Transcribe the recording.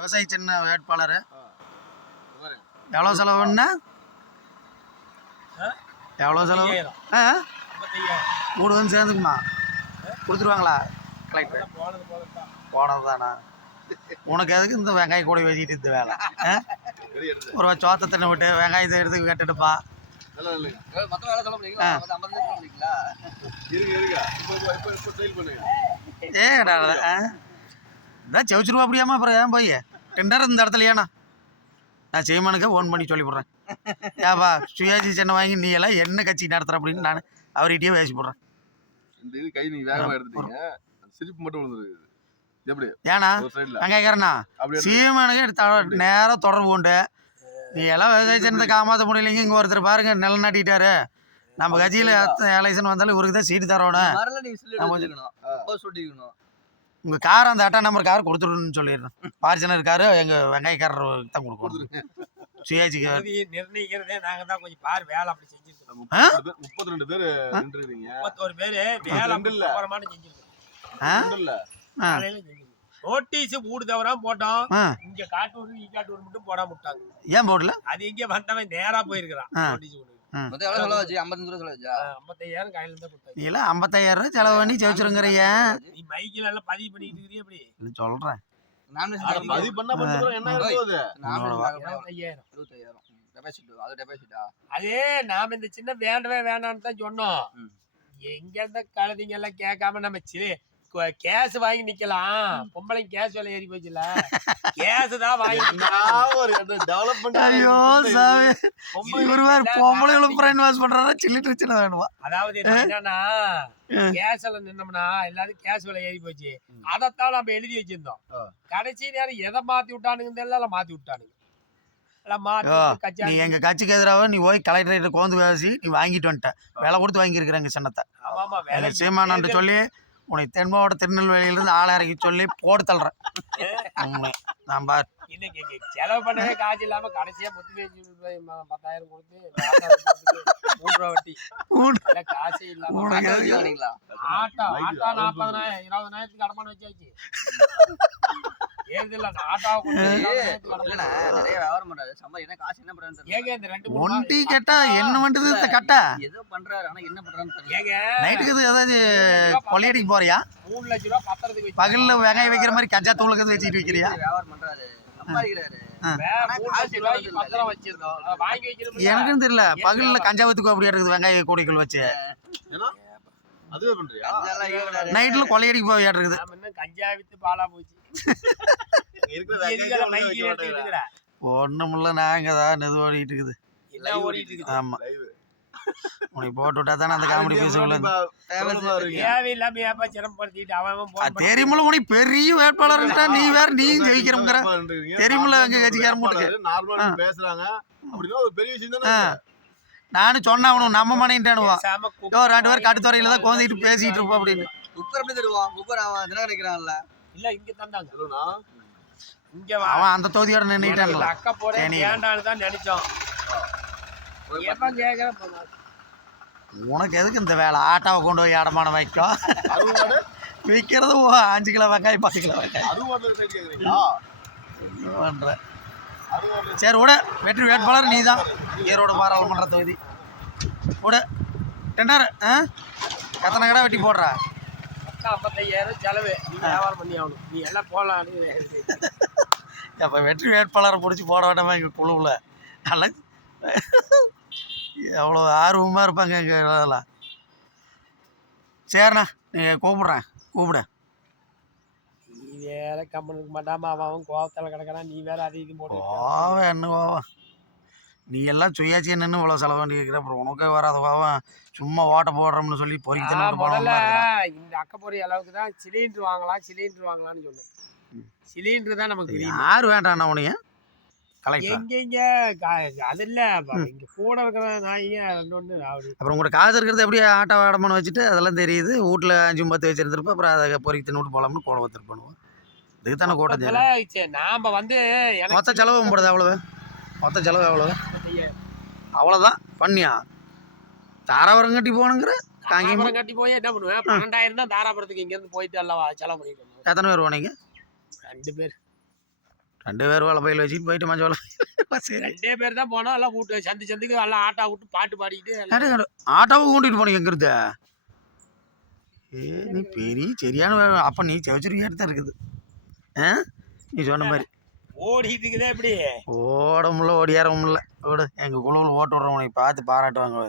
விவசாயி சின்ன வேட்பாளர் எவ்வளோ செலவுன்னா எவ்வளோ செலவு? மூணு வந்து சேர்ந்துக்குமா கொடுத்துருவாங்களா? கலெக்டர் போனது தானா? உனக்கு எதுக்கு இந்த வெங்காயம் கூட வச்சுக்கிட்டு இந்த வேலை? ஒரு சோத்த தின்ன விட்டு வெங்காயத்தை எடுத்து கட்டுட்டுப்பா. ஏடா இதான் செவச்சிருவா அப்படியாமா? அப்புறம் ஏன் போய் டெண்டர் இந்த இடத்துலையாண்ணா நான் செய்யமானுக்கு ஃபோன் பண்ணி சொல்லி போடுறேன். ஏப்பா சுயாட்சி சின்ன வாங்கி நீ எல்லாம் என்ன கட்சி நடத்துற அப்படின்னு நான் அவர்கிட்டயே பேசி போடுறேன். ஏன்னா வெங்காயக்காரண்ணா சீமானுக்கு எடுத்த நேரம் தொடர்பு உண்டு. நீ எல்லாம் விவசாய சின்னத்தை காமாற்ற முடியலைங்க. இங்கே ஒருத்தர் பாருங்க நிலம் நாட்டிட்டாரு. நம்ம கட்சியில் எலெக்ஷன் வந்தாலும் இவருக்கு தான் சீட்டு தரணும். உங்க கார் அந்த 8ஆம் நம்பர் கார் கொடுத்துருன்னு சொல்லிடுறேன். பார்ச்சனர் காரு எங்க வெங்காயக்காரர் தான் கொடுக்கணும். சுயாட்சிக்கு நிர்ணயிக்கிறதே நாங்க தான். கொஞ்சம் பாரு வேலை அப்படி செஞ்சிருக்கோம். 32 பேர் நின்றுறீங்க. 31 பேர் வேலை அப்புறமான செஞ்சிருக்கோம். நோட்டீஸ் ஊடு தவறாம போட்டோம். இங்க காட்டூர் ஈக்காட்டூர் மட்டும் போடாம விட்டாங்க. ஏன் போடல? அது இங்கே வந்தவன் நேரா போயிருக்கிறான். நோட்டீஸ் ஊடு 55,000 கையில இருந்தா கொடுத்தாங்க. இல்ல 55,000 செலவு பண்ணி ஜெயிச்சிருங்கறிய. நீ மைக்கில எல்லாம் பதிவு பண்ணிட்டு இருக்கீங்க. அப்படி சொல்றேன். பதிவு பண்ணா என்ன போகுது? 25,000 அதே நாம இந்த சின்ன வேண்டவே வேண்டாம்னு தான் சொன்னோம். எங்க இருந்த கழுதிங்க எல்லாம் கேட்காம நம்ம கேஸ் வாங்கி நிக்கலாம். பொம்பளை கேஸ் விலை ஏறி போச்சுல. கேஸ் தான் வாங்கி அதாவது என்னன்னா கேஸ்ல நின்னோம்னா எல்லாரும் கேஸ் விலை ஏறி போச்சு. அதைத்தான் நம்ம எழுதி வச்சிருந்தோம். கடைசி நேரம் எதை மாத்தி விட்டானுங்க எல்லாம் மாத்தி விட்டானுங்க. நீ எங்க கட்சிக்கு எதிராக நீ போய் கலெக்டரேட் கோந்து பேசி நீ வாங்கிட்டு வந்துட்ட. விலை கொடுத்து வாங்கி இருக்கிறாங்க சின்னத்தை. சீமானு சொல்லி உன்னை தென் மாவட்ட திருநெல்வேலியிலிருந்து ஆளை இறக்கி சொல்லி போட்டு தள்ளுறேன். நான் பார் செலவு பண்ணவே காசு இல்லாம கடைசியா 10,000 கொடுத்து 3 ரூபா வட்டி காசே இல்லாம ஆட்டா 40,000 20,000 அடமானம் வச்சாச்சு. போறியா? 3 லட்சம் ரூபாய் பத்திரத்துக்கு பகல்ல வெங்காயம் வைக்கிற மாதிரி கஞ்சா தூளுக்கு வச்சுட்டு வைக்கிறியா? எனக்கும் தெரியல. பகல்ல கஞ்சாவத்துக்கு அப்படி இருக்குது வெங்காய கூடைக்குள் வச்சு. நைட்ல கொள்ளையடிக்கு போய் இருக்குது. கஞ்சா வித்து பாலா போச்சு. ஒண்ணுமில்ல நாங்க தான் இது ஓடிட்டு இருக்குது. ஆமா உனக்கு போட்டு விட்டா தானே அந்த காமெடி பேசுவோம். தெரியுமில்ல உனக்கு பெரிய வேட்பாளர் நீ வேற நீ ஜெயிக்கிறோங்கிற தெரியுமில்ல எங்க கட்சிக்காரன் பேசுறாங்க. நானும் சொன்ன அவனு நம்ம மனைன்ட்டானுவான். 2 பேர் கட்டுத்துறையில தான் கோந்திட்டு பேசிட்டு இருப்போம் அப்படின்னு. அவன் அந்த தொகுதியோட நின்னுட்டான்ல. அக்கா போறேன் தான் நினைச்சோம். உனக்கு எதுக்கு இந்த வேலை? ஆட்டாவை கொண்டு போய் அடமானம் வைக்கும் விற்கிறது 5 கிலோ வெங்காயம் 10 கிலோ வெங்காயம் பண்ற. சரி விட வெற்றி வேட்பாளர் நீ தான். ஈரோடு பாராளுமன்ற தொகுதி விட டெண்டர் எத்தனை கடை வெட்டி போடுற? 55,000 செலவு. நீ வியாபாரம் பண்ணி ஆகணும். நீ எல்லாம் போகலாம். அப்போ வெற்றி வேட்பாளரை பிடிச்சி போட வேண்டாமா எங்கள் குழுவில்? நல்லா எவ்வளோ ஆர்வமாக இருப்பாங்க எங்கள் இதெல்லாம். சரிண்ணா நீங்கள் கூப்பிட. நீ வேற கம்பெனிக்கு மாட்டாம அவன் கோவத்தில் கிடக்கிறான். நீ வேற அதை இது போட்டு கோவம் என்ன கோவம்? நீ எல்லாம் சுயாட்சி என்னன்னு இவ்வளோ செலவு பண்ணி இருக்கிற. அப்புறம் உனக்கே வராத கோவம். சும்மா ஓட்ட போடுறோம்னு சொல்லி முதல்ல இந்த அக்கப்போறிய அளவுக்கு தான் சிலிண்டர் வாங்கலாம்னு சொன்னேன். சிலிண்டர் தான் நமக்கு யார் வேண்டாண்ணா உனைய எங்க அது இல்ல இங்க கூட இருக்கிற நாய்ங்க இன்னொன்னு அப்படி. அப்புறம் உங்களோட காசு இருக்கிறது எப்படி ஆட்டோ அடமானம் வச்சுட்டு அதெல்லாம் தெரியுது. வீட்டில் 5-10 வச்சிருந்துருப்போம். அப்புறம் அதை பொறிக்கு தின்னு போலாம்னு கூட ஒருத்தர் பண்ணுவோம். இதுக்கு தானே கூட்டம். நாம வந்து மொத்த செலவு போடுது. மொத்த செலவு எவ்வளவு? அவ்வளோதான். பண்ணியா தாராபுரம் கட்டி போகணுங்கிற? தாராபுரம் கட்டி போய் என்ன பண்ணுவேன்? 12,000 தான் தாராபுரத்துக்கு இங்கேருந்து போயிட்டு எல்லாம் செலவு பண்ணிட்டு. எத்தனை பேர் போனீங்க? 2 பேர். 2 பேர் வேலை பையில் வச்சுட்டு போயிட்டு மஞ்சள் சரி 2 பேர் தான் போனோம். எல்லாம் வீட்டு சந்துக்கு எல்லாம் ஆட்டா விட்டு பாட்டு பாடிக்கிட்டு எல்லாம் ஆட்டோவை கூட்டிகிட்டு போனீங்க எங்கிறது நீ பெரிய சரியான அப்போ நீ செவச்சிருக்கிட்டு தான் இருக்குது நீ சொன்ன மாதிரி ஓடிட்டு இருக்குதே எப்படி ஓட முடியல ஓடியார முடியல விடு எங்கள் குழுவில் ஓட்டு விட்றவங்க பார்த்து பாராட்டுவாங்க